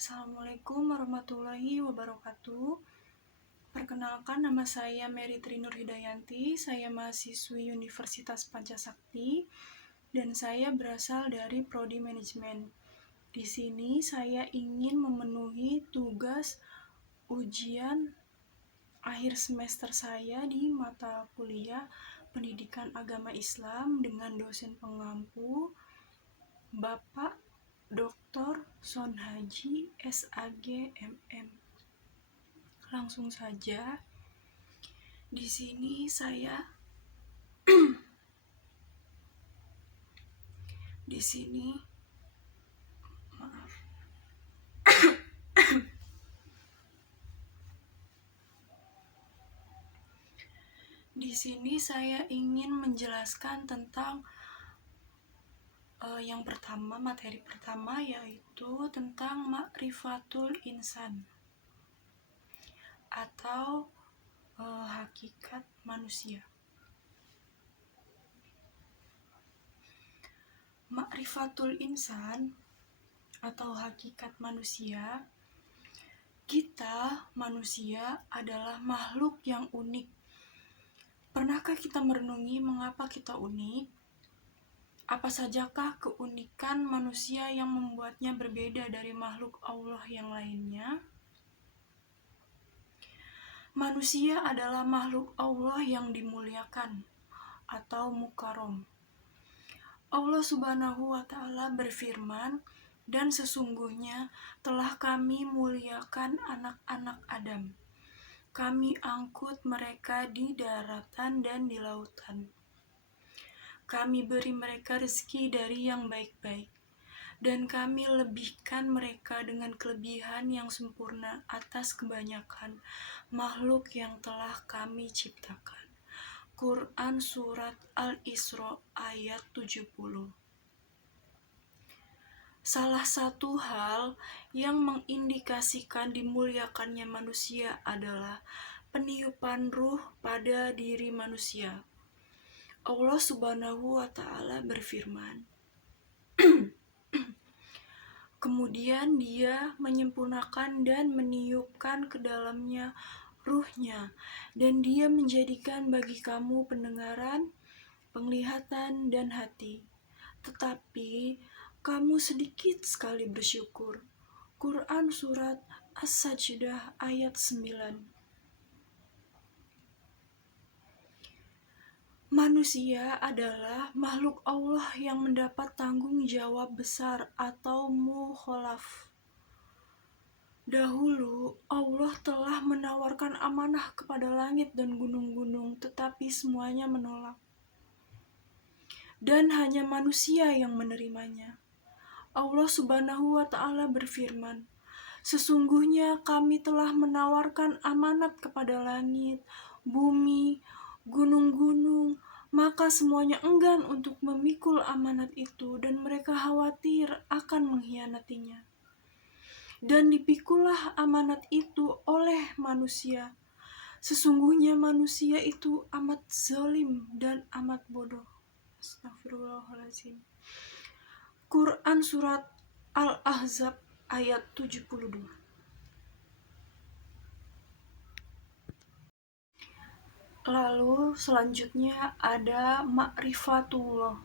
Assalamualaikum warahmatullahi wabarakatuh. Perkenalkan, nama saya Mary Trinur Hidayanti. Saya mahasiswi Universitas Pancasakti dan saya berasal dari Prodi Manajemen. Di sini saya ingin memenuhi tugas ujian akhir semester saya di mata kuliah Pendidikan Agama Islam dengan dosen pengampu Bapak Dr. Sonhaji SAG MM. Langsung saja. Di sini saya maaf. Di sini saya ingin menjelaskan tentang yang pertama, materi pertama, yaitu tentang Ma'rifatul Insan atau hakikat manusia. Ma'rifatul Insan atau hakikat manusia, kita manusia adalah makhluk yang unik. Pernahkah kita merenungi mengapa kita unik? Apa sajakah keunikan manusia yang membuatnya berbeda dari makhluk Allah yang lainnya? Manusia adalah makhluk Allah yang dimuliakan atau mukarram. Allah Subhanahu wa Ta'ala berfirman, "Dan sesungguhnya telah kami muliakan anak-anak Adam. Kami angkut mereka di daratan dan di lautan. Kami beri mereka rezeki dari yang baik-baik, dan kami lebihkan mereka dengan kelebihan yang sempurna atas kebanyakan makhluk yang telah kami ciptakan." Quran Surat Al-Isra ayat 70. Salah satu hal yang mengindikasikan dimuliakannya manusia adalah peniupan ruh pada diri manusia. Allah Subhanahu wa Ta'ala berfirman, "Kemudian Dia menyempurnakan dan meniupkan ke dalamnya ruhnya, dan Dia menjadikan bagi kamu pendengaran, penglihatan, dan hati. Tetapi kamu sedikit sekali bersyukur." Quran Surat As-Sajdah ayat 9. Manusia adalah makhluk Allah yang mendapat tanggung jawab besar atau mukhalaf. Dahulu Allah telah menawarkan amanah kepada langit dan gunung-gunung, tetapi semuanya menolak. Dan hanya manusia yang menerimanya. Allah Subhanahu wa Ta'ala berfirman, "Sesungguhnya kami telah menawarkan amanat kepada langit, bumi, gunung-gunung, maka semuanya enggan untuk memikul amanat itu dan mereka khawatir akan mengkhianatinya. Dan dipikulah amanat itu oleh manusia. Sesungguhnya manusia itu amat zalim dan amat bodoh." Astagfirullahaladzim. Quran Surat Al-Ahzab ayat 72. Lalu selanjutnya ada Ma'rifatullah.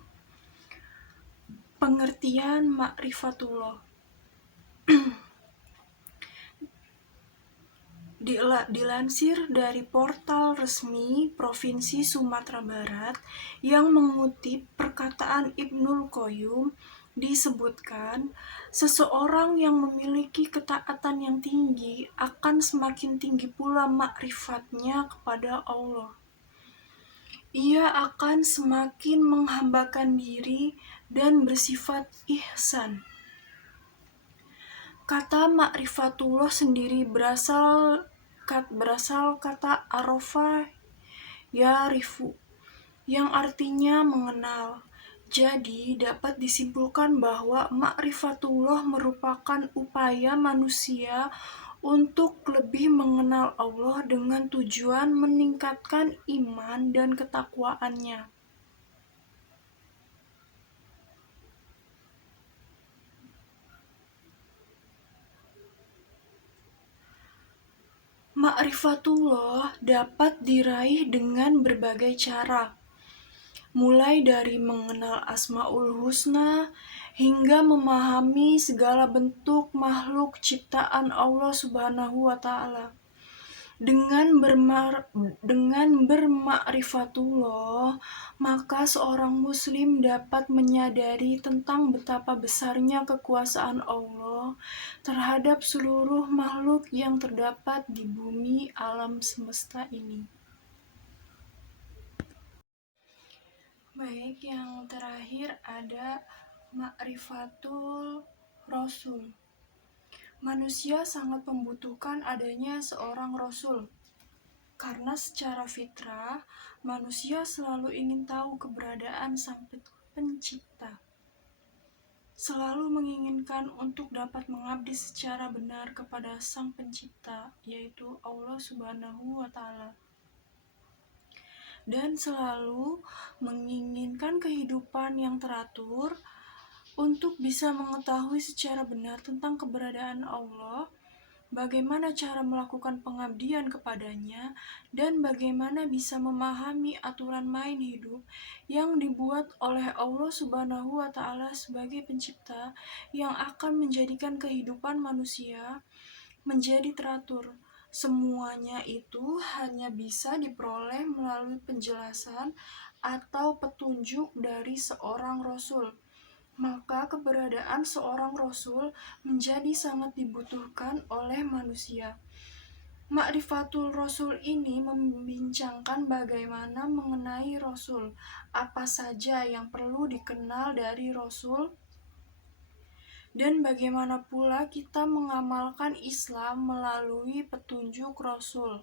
Pengertian Ma'rifatullah dilansir dari portal resmi Provinsi Sumatera Barat yang mengutip perkataan Ibnul Qayyum, disebutkan, seseorang yang memiliki ketaatan yang tinggi akan semakin tinggi pula makrifatnya kepada Allah. Ia akan semakin menghambakan diri dan bersifat ihsan. Kata Ma'rifatullah sendiri berasal kata arafa ya'rifu, yang artinya mengenal. Jadi dapat disimpulkan bahwa Ma'rifatullah merupakan upaya manusia untuk lebih mengenal Allah dengan tujuan meningkatkan iman dan ketakwaannya. Ma'rifatullah dapat diraih dengan berbagai cara, mulai dari mengenal Asmaul Husna hingga memahami segala bentuk makhluk ciptaan Allah Subhanahu wa Ta'ala. Dengan bermakrifatullah, maka seorang muslim dapat menyadari tentang betapa besarnya kekuasaan Allah terhadap seluruh makhluk yang terdapat di bumi alam semesta ini. Baik, yang terakhir ada ma'rifatul rasul. Manusia sangat membutuhkan adanya seorang rasul, karena secara fitrah manusia selalu ingin tahu keberadaan Sang Pencipta, selalu menginginkan untuk dapat mengabdi secara benar kepada Sang Pencipta, yaitu Allah Subhanahu wa Ta'ala, dan selalu menginginkan kehidupan yang teratur untuk bisa mengetahui secara benar tentang keberadaan Allah, bagaimana cara melakukan pengabdian kepadanya, dan bagaimana bisa memahami aturan main hidup yang dibuat oleh Allah Subhanahu wa Ta'ala sebagai pencipta, yang akan menjadikan kehidupan manusia menjadi teratur. Semuanya itu hanya bisa diperoleh melalui penjelasan atau petunjuk dari seorang rasul. Maka keberadaan seorang rasul menjadi sangat dibutuhkan oleh manusia. Ma'rifatul Rasul ini membincangkan bagaimana mengenai Rasul, apa saja yang perlu dikenal dari Rasul, dan bagaimana pula kita mengamalkan Islam melalui petunjuk Rasul.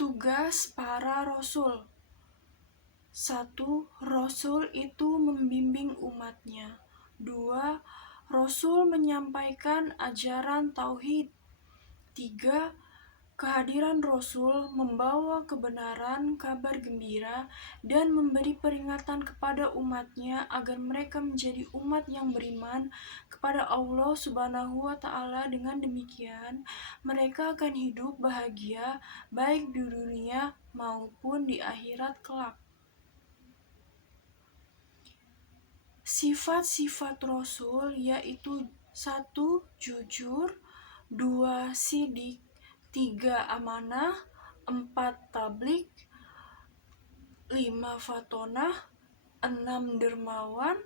Tugas para Rasul. 1. Rasul itu membimbing umatnya. 2. Rasul menyampaikan ajaran tauhid. 3. Kehadiran Rasul membawa kebenaran, kabar gembira, dan memberi peringatan kepada umatnya agar mereka menjadi umat yang beriman kepada Allah Subhanahu wa Ta'ala. Dengan demikian, mereka akan hidup bahagia baik di dunia maupun di akhirat kelak. Sifat-sifat Rasul yaitu 1. Jujur, 2. Sidik, 3. Amanah, 4. Tablik, 5. Fatonah, 6. Dermawan,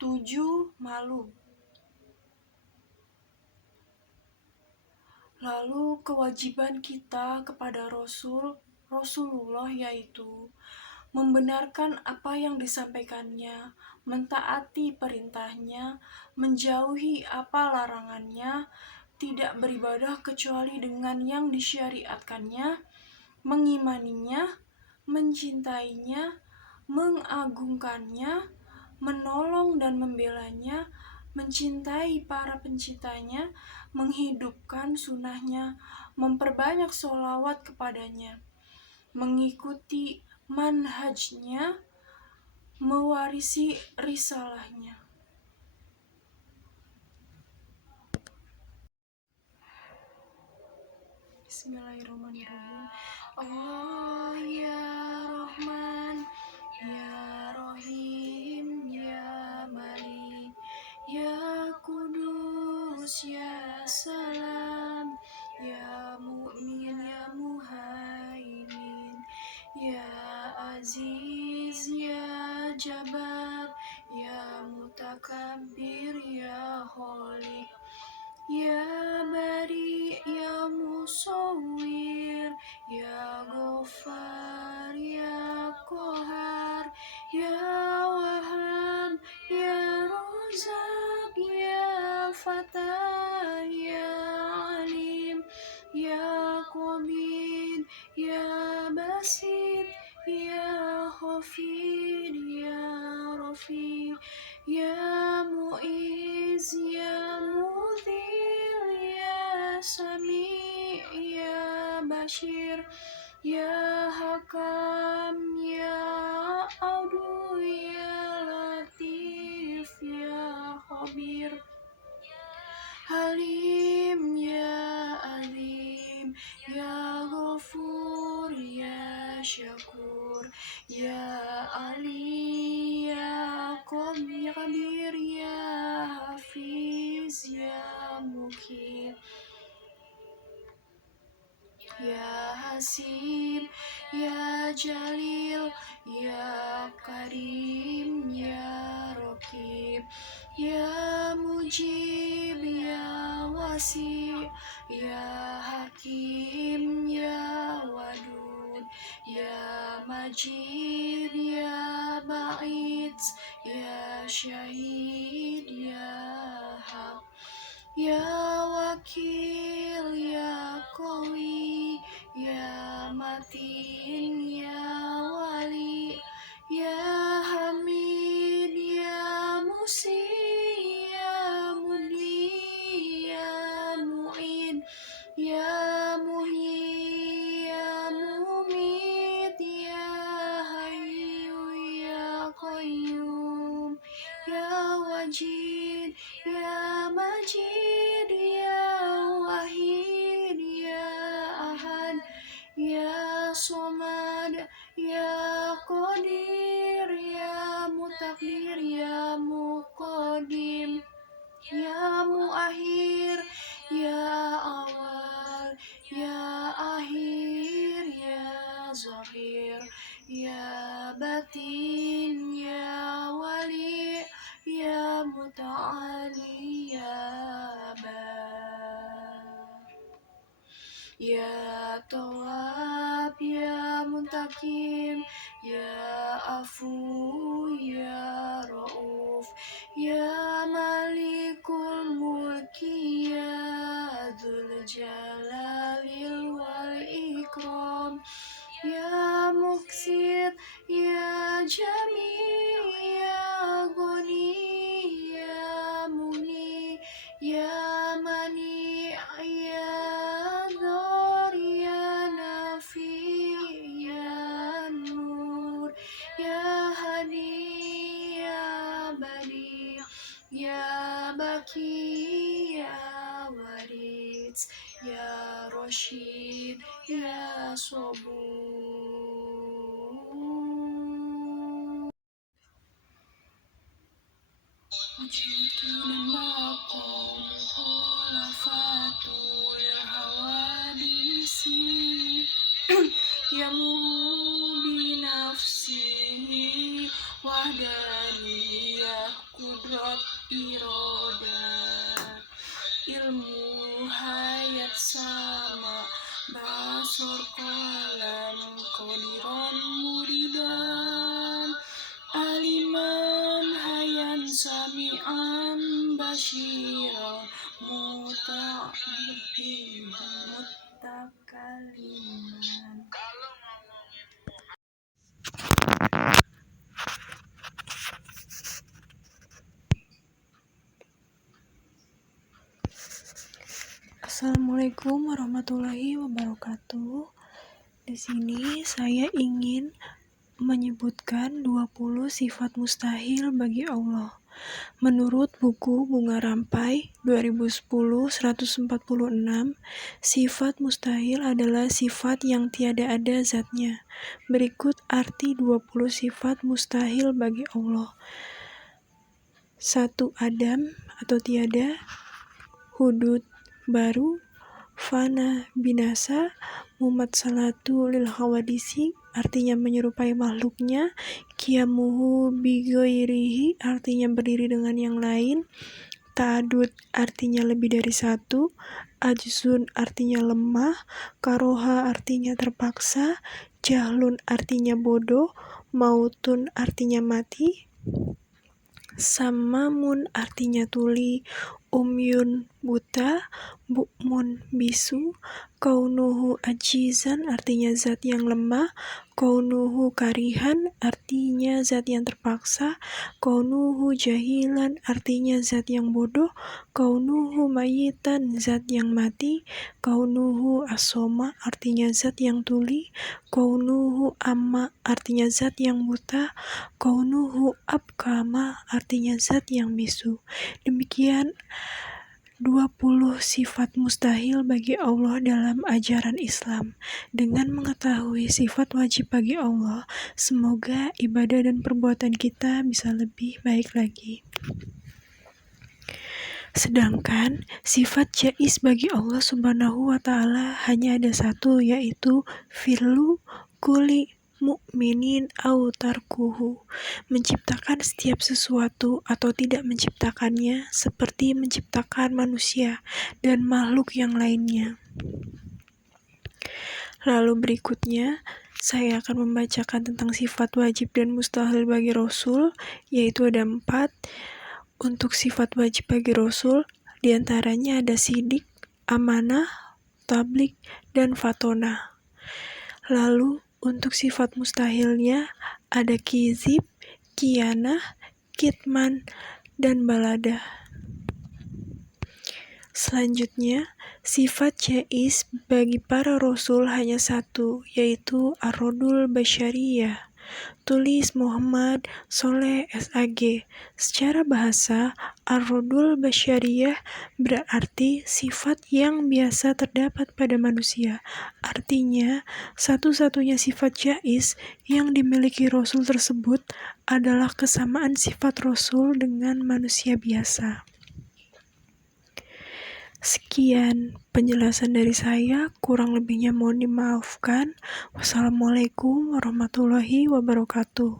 7. Malu. Lalu kewajiban kita kepada Rasulullah yaitu membenarkan apa yang disampaikannya, mentaati perintahnya, menjauhi apa larangannya, tidak beribadah kecuali dengan yang disyariatkannya, mengimaninya, mencintainya, mengagungkannya, menolong dan membelanya, mencintai para pencintanya, menghidupkan sunnahnya, memperbanyak sholawat kepadanya, mengikuti manhajnya, mewarisi risalahnya. Bismillahirrahmanirrahim. Allah ya Rahman, ya Rahim, ya Malik, ya Kudus, ya Salam, ya Mu'min, ya Muhaimin, ya Aziz, ya Jabbar, ya Mutakabbir, ya Khaliq, ya Bari, ya Musawwir, ya Ghaffar, ya Qahar, ya Wahhab, ya Razak, ya Fatah, ya Alim, ya Qabid, ya Basit, ya Khafid, ya Rafiq, ya Mu'iz, ya Mudhil, ya Sami', ya Bashir, ya Hakam, ya Adu, ya Latif, ya Khabir, Halim, Hasim, Ya Jalil, Ya Karim, Ya Rokib, Ya Mujib, Ya Wasi, Ya Hakim, Ya Wadud, Ya Majid, Ya Ba'id, Ya Syahid, Ya Haq, Ya Wakil, Ya Qawi, Ya Matin, Ya Wali, Ya Hamid, Ya Musi, Ya Mudi, Ya Mu'in, Ya Muhyi, Ya Mumit, Ya Hayyu, Ya Qayyum, Ya Wajid, Ya Majid, Ya Wahid, Ya Ahad, Ya Somad, Ya Qadir, Ya Mutakdir, Ya Muqadim, Ya Muakhir, Ya Awal, Ya Akhir, Ya Zahir, Ya Batin, Ya Wali, Ya Muta'ali, Ya Bar, Ya Tawab, Ya Muntakim, Ya Afu, Ya Rauf, Ya Malikul Mulki, Ya Dzul Jalalil wal Ikram, Ya Muqsit, Ya Jami, Ya Ghani, Ya Muni, Ya Mani, Ya Dhar, Ya Nafi, Ya Nur, Ya Hadi, Ya Badi, Ya Baki, Ya Waris, Ya Rashid, Ya Sobur. Mujikin bakom khulafatul hawadisi yamu binafsihi wahdaniyah kudrat irodat ilmu hayat sama basur kolam kodiron muridan aliman hayan sami'an basyiran mutakaliman. Assalamualaikum warahmatullahi wabarakatuh. Di sini saya ingin menyebutkan 20 sifat mustahil bagi Allah. Menurut buku Bunga Rampai 2010-146, sifat mustahil adalah sifat yang tiada ada zatnya. Berikut arti 20 sifat mustahil bagi Allah. 1. Adam atau tiada, hudud baru, fana binasa, mumatsalatu lil hawadisi artinya menyerupai makhluknya, qiyamuhu bighairihi artinya berdiri dengan yang lain, ta'adud artinya lebih dari satu, ajzun artinya lemah, karoha artinya terpaksa, jahlun artinya bodoh, mautun artinya mati, samamun artinya tuli, umyun buta, bukmun bisu, kaunuhu ajizan artinya zat yang lemah, kaunuhu karihan artinya zat yang terpaksa, kaunuhu jahilan artinya zat yang bodoh, kaunuhu mayitan zat yang mati, kaunuhu asoma artinya zat yang tuli, kaunuhu amma artinya zat yang buta, kaunuhu abkama artinya zat yang bisu. Demikian 20 sifat mustahil bagi Allah dalam ajaran Islam. Dengan mengetahui sifat wajib bagi Allah, semoga ibadah dan perbuatan kita bisa lebih baik lagi. Sedangkan sifat jaiz bagi Allah Subhanahu wa Ta'ala hanya ada satu, yaitu fi'lu kulli mu'minin au tarkuhu, menciptakan setiap sesuatu atau tidak menciptakannya, seperti menciptakan manusia dan makhluk yang lainnya. Lalu berikutnya, saya akan membacakan tentang sifat wajib dan mustahil bagi Rasul, yaitu ada 4. Untuk sifat wajib bagi Rasul, diantaranya ada sidik, amanah, tablik, dan fatona. Lalu, untuk sifat mustahilnya, ada kizib, kianah, kitman, dan baladah. Selanjutnya, sifat jaiz bagi para Rasul hanya satu, yaitu ar-rodul basyariyah. Tulis Muhammad Soleh SAG. Secara bahasa, ar-rodul basyariyah berarti sifat yang biasa terdapat pada manusia. Artinya, satu-satunya sifat jaiz yang dimiliki Rasul tersebut adalah kesamaan sifat Rasul dengan manusia biasa. Sekian penjelasan dari saya, kurang lebihnya mohon dimaafkan. Wassalamualaikum warahmatullahi wabarakatuh.